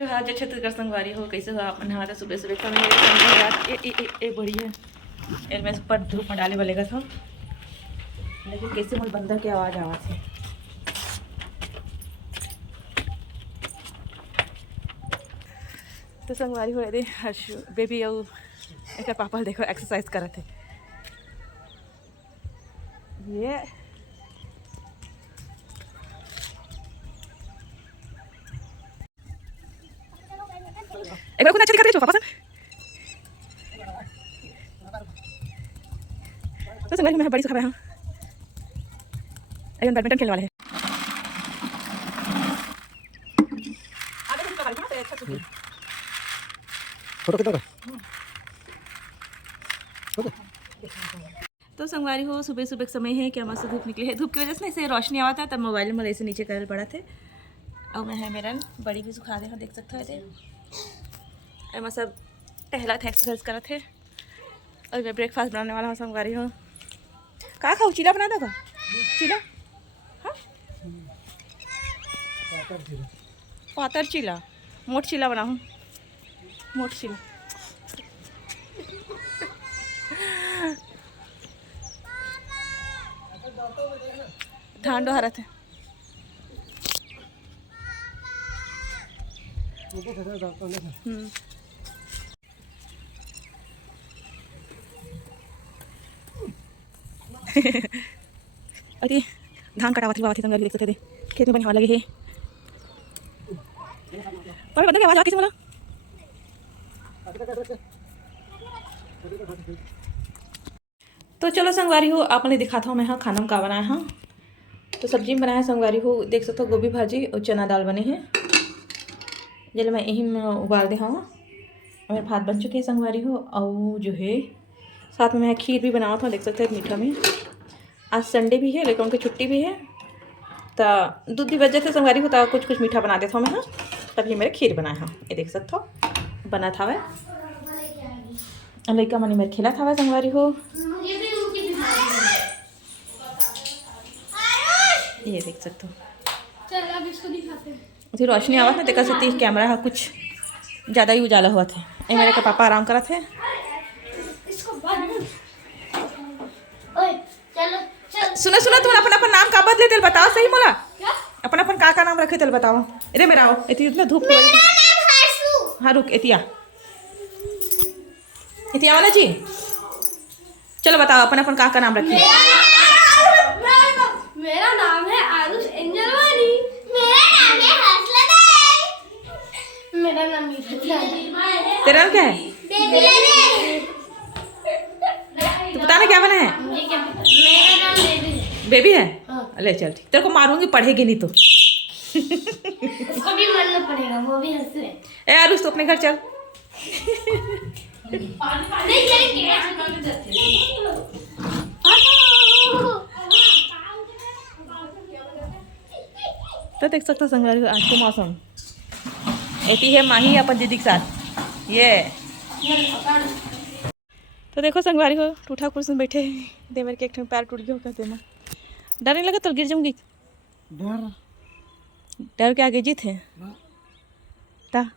हाँ जो छत्तीसगढ़ संगवारी हो कैसे हो आप नहा सुबह सुबह का मेरे बड़ी है मैं ऊपर धूप में डाले वाले का था लेकिन कैसे मुझे बंदर की आवाज़ थी। तो संगवारी हो रहे हर्ष बेबी और एक पापा देखो एक्सरसाइज कर रहे थे। ये एक बार खुद अच्छा दिखा रहे पापा सर। तो संगवारी में बड़ी सुखा रहा हूँ एकदम बैडमिंटन खेलने वाले हैं। फोटो कितना तो संगवारी हो सुबह सुबह के समय है क्या मस्त धूप निकली है। धूप की वजह से ऐसे रोशनी आवा था तब मोबाइल में ऐसे नीचे कर पड़ा थे और मैं है मेरा बड़ी भी सुखा दे हो देख सकते हो मैं सब टहला थे एक्सरसाइज करा थे और मैं ब्रेकफास्ट बनाने वाला हूँ। संगवारी हो कहाँ खाओ चीला बना था चीला हाँ पातर चीला मोट चीला बनाऊँ मोट चीला धान डो हरा थे अरे धान कटावा थी बाबा थी संगवारी देख सकते थे खेत में बनी हवा लगी है पर बंदर की आवाज़ आती थी बोला। तो चलो संगवारी हो आपने दिखा था मैं हाँ खाना में का बनाया हाँ। तो सब्जी में बनाया संगवारी हो देख सकते हो गोभी भाजी और चना दाल बने हैं जल्द मैं यही में उबाल दे हाँ। मेरे भात बन चुके हैं संगवारी हो और जो है साथ में मैं खीर भी बनाया था देख सकते हैं मीठा में। आज संडे भी है लेकिन उनकी छुट्टी भी है तो दूध भी बच जाते संगवारी हो तो कुछ कुछ मीठा बना देता हूँ मैं हाँ। तभी मेरे खीर बनाया हाँ ये देख सकते हो बना था वह लड़का मनी मेरे खिला था वह संगवारी हो ये देख सकते हो। चल अब इसको दिखाते हैं। उसी रोशनी आवाज में देखा सकती कैमरा है कुछ ज़्यादा ही उजाला हुआ थे ये मेरे के पापा आराम करा थे। सुना सुना तुम अपन अपन नाम का बदले तेल बताओ सही मोला अपन अपन का नाम रखे तेल बताओ। अरे मेरा आओ इतना धूप हाँ रुक एतिया एतिया वाला जी चलो बताओ अपन अपन का नाम रखे। मेरा नाम है आरुष एंजलवानी। मेरा नाम है हौसला देव। मेरा नाम मीठा। तेरा नाम क्या है तू बता ना क्या बना है। मेरा नाम बेबी है। बेबी है हाँ। ले चल ठीक तेरे को मारूंगी पढ़ेगी नहीं तो उसको भी मानना पड़ेगा वो भी हंसे। ए आरुष तो अपने घर चल नहीं चलेंगे। तो देख सकते हो संगवारी आज के मौसम ऐसी है माही अपन दीदी के साथ ये। तो देखो संगवारी हो टूठा कुर्सी में बैठे दे मेरे के एक पैर टूट गया कहते ना डर नहीं लगा तो गिर जाऊंगी। डर के आगे जीत है ता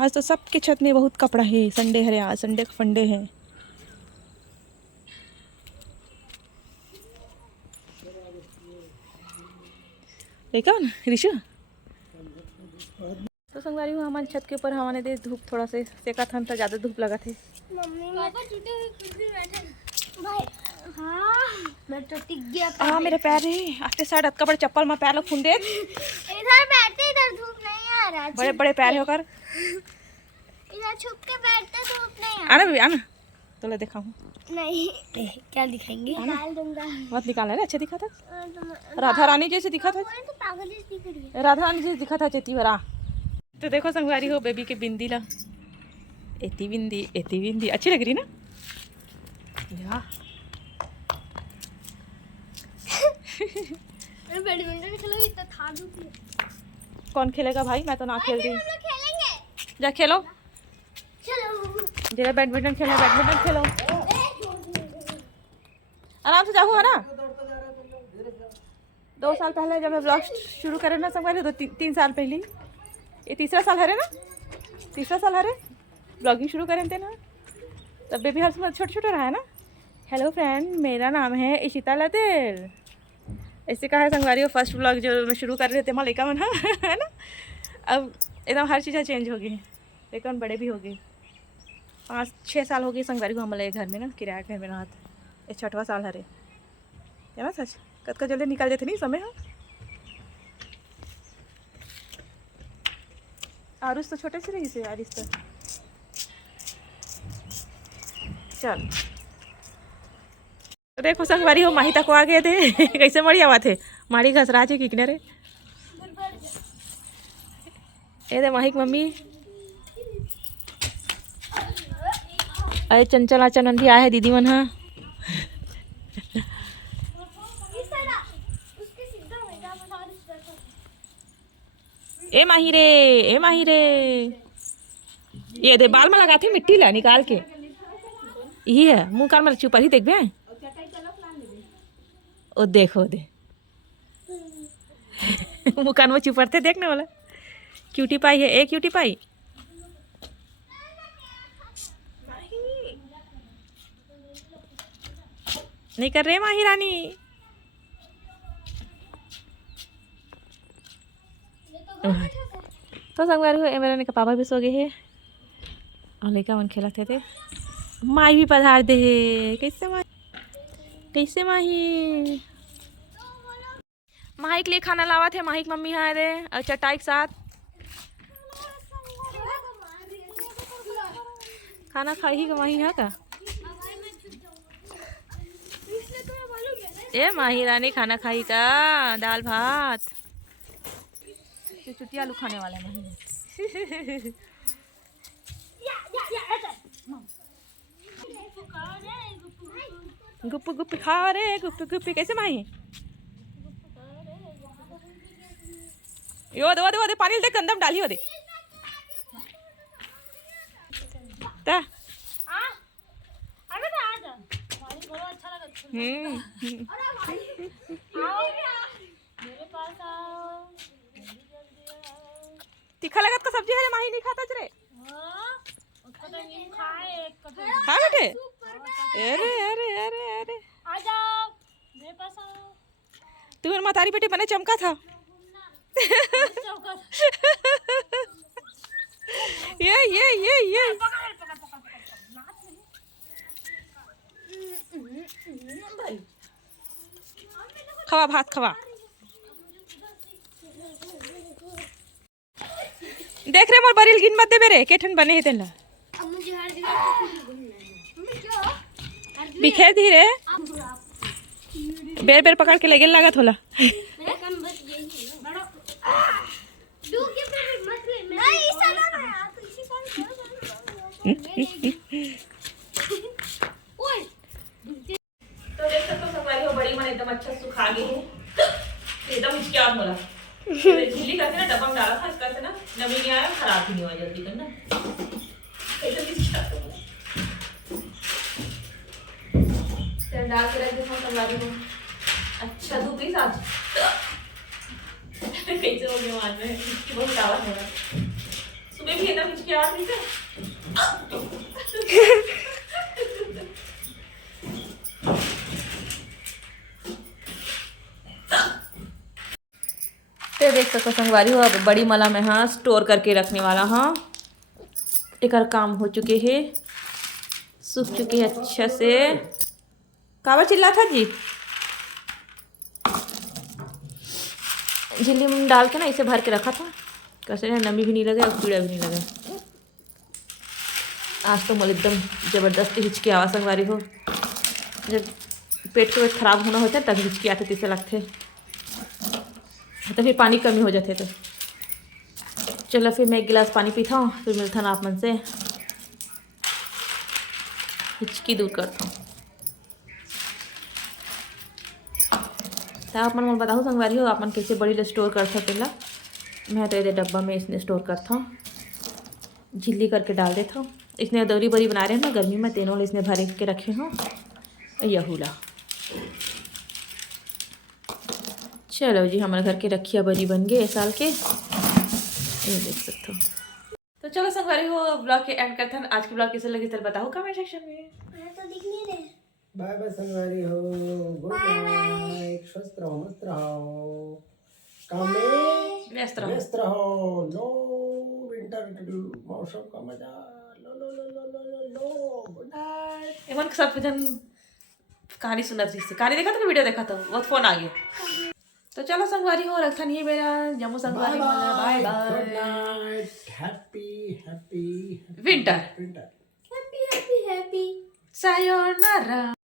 आज तो सबके छत में बहुत कपड़ा है संडे है आज संडे का फंडे है। देखा ना ऋषु तो संगवारी हूँ हमारे छत के ऊपर हमारे दे धूप थोड़ा से सेका था तो ज़्यादा धूप लगा थे। पापा टूटे हुए कुर्सी में बैठे भाई। हाँ मैं तो टिक गया। हाँ मेरे पैर है आते साइड अटका बड़े चप्पल में पैर लोग फूंदे इधर बैठते इधर धूप नहीं आ रहा। बड़े बड़े पैर होकर इधर छुप के बैठते धूप नहीं आना बेबी आना तो ले दिखाऊँ नहीं क्या दिखाएंगे निकाल दूंगा। बहुत निकाला है अच्छा दिखा था राधा रानी जैसे दिखा था तो पागल जैसी दिख रही है। राधा रानी जैसे दिखा था चेती भरा। तो देखो संगवारी हो बेबी के बिंदी ला एती बिंदी अच्छी लग रही ना या बैडमिंटन खेलोगी तो था धूप। कौन खेलेगा भाई मैं तो ना खेल रही। खेलेंगे जा खेलो चलो जरा बैडमिंटन खेलो आराम से जाओ है ना। 2 साल पहले जब मैं ब्लॉग शुरू करे ना संगवारी, तो 3 साल पहले, ये तीसरा साल है ना, तीसरा साल है ब्लॉगिंग शुरू करें थे ना, तब बेबी हर्ष में छोटा छोटा रहा है ना। हेलो फ्रेंड, मेरा नाम है इशिता लतेल। ऐसे कहा है संगवारी, फर्स्ट ब्लॉग जो मैं शुरू कर रहे थे मालिका मन है ना, अब एकदम हर चीज़ें चेंज हो गई, लेकिन बड़े भी हो गए। 5-6 साल हो गए संगवारी को हमारे घर में ना, किराया घर में रहा था। ये 6वां साल है ना सच, कद का जल्दी निकाल देते नहीं समय। हाँ आरुष तो छोटे से रही से आरिश तो चल। देखो संगवारी हो माही तक आ गए थे कैसे मरी आवा थे, माड़ी घसरा थे किकने रे। ये दे माही की मम्मी, अरे चंचल आचन भी आए है दीदी मन। हाँ ए माही रे, ए माही रे, ये दे बाल में लगाते मिट्टी ला निकाल के, यही है मुँह कान में चुपर ही देख बे। ओ देखो दे मुँह कान में चुपरते देखने वाला। क्यूटी पाई है, एक क्यूटी पाई। नहीं कर रहे माही रानी। तो संगवारी हो मेरे का पापा भी सो गए है और लड़का मन खेलते थे। माही भी पधार दे है। कैसे माही, कैसे माही, माही के लिए खाना लावा थे। माही की मम्मी है रे और चटाई के साथ खाना खाई ही माही है का। ए माही रानी खाना खाई का, दाल भात, चुटी आलू खाने वाला है माही। गुप्पू गुप्पी खा रे, गुप्पी गुप्पी। कैसे माही, यो दे दे पानी दे, गंदम डाली हो दे ता। तीखा लगत का सब्जी है माही नहीं खाता रे। हाँ बेटे, अरे अरे अरे अरे आ जाओ मेरे पास आओ। तू मेरी मतारी बेटी बने चमका था। ये खवा भात खवा। देख रहे मोर बरील गिन मत दे बेरे, केठन बने है तेला बिखेर दी रे, बेर बेर पकड़ के लेगे लागत होला। तो देख सकते हो संगवारी हो बड़ी मन एकदम अच्छा सुखा गई है, एकदम हिचकियात मोला। झिल्ली करके ना डब्बा में डाला था, इसका से ना नमी नहीं आया, खराब भी नहीं हुआ जल्दी करना। एकदम हिचकियात मोला तेल डाल के रख देता हूँ संगवारी को। अच्छा धूप ही आज कैसे हो गया आज में, इसकी बहुत आवाज हो रहा है। सुबह भी एकदम हिचकियात नहीं थे। तो देख सकते संगवारी हो अब बड़ी मला में हाँ स्टोर करके रखने वाला। हाँ एक काम हो चुके हैं, सूख चुके हैं अच्छा से। काबर चिल्ला था जी, झिल्ली में डाल के ना इसे भर के रखा था, कैसे नमी भी नहीं लगे और कीड़ा भी नहीं लगे। आज तो मुझे एकदम ज़बरदस्ती हिचकी आवाज संगवारी हो, जब पेट के खराब होना होता है तब हिचकी आते तीसरे लगते, तो फिर पानी कमी हो जाते। तो चलो फिर मैं 1 गिलास पानी पीता हूँ, फिर मिलता ना आप मन से हिचकी दूर करता हूँ। तो आप मन बताओ संगवारी हो आप मन कैसे बड़ी स्टोर कर सकेला। मैं तो ये डब्बा में इसने स्टोर करता हूँ, झिल्ली करके डाल देता हूँ। इसने दौरी बरी बना रहे हैं ना गर्मी में, तीनों इसने भर के रखे हों यहूला। चलो जी, हमारे घर के रखिया बरी बन गए साल के, ये देख सकते हो। तो चलो संगवारी हो, ब्लॉग के एंड करते हैं। आज की ब्लॉग कैसे लगी तो बताओ कमेंट सेक्शन में। तो दिख नहीं रहे। बाय बाय संगवारी हो, गुड नाइट, स्वस्थ रहो, मस्त रहो, काम में व्यस्त रहो, लो विंटर मौसम का मजा लो लो लो लो लो लो लो, गुड नाइट। एमन के साथ भजन कहानी सुना थी, कहानी देखा था, वीडियो देखा था, बहुत फोन आ गया। तो चलो संगवारी हो, रखा नहीं मेरा जम्मू संगवारी वाला, bye bye, good night, happy happy winter, winter, happy happy happy sayonara.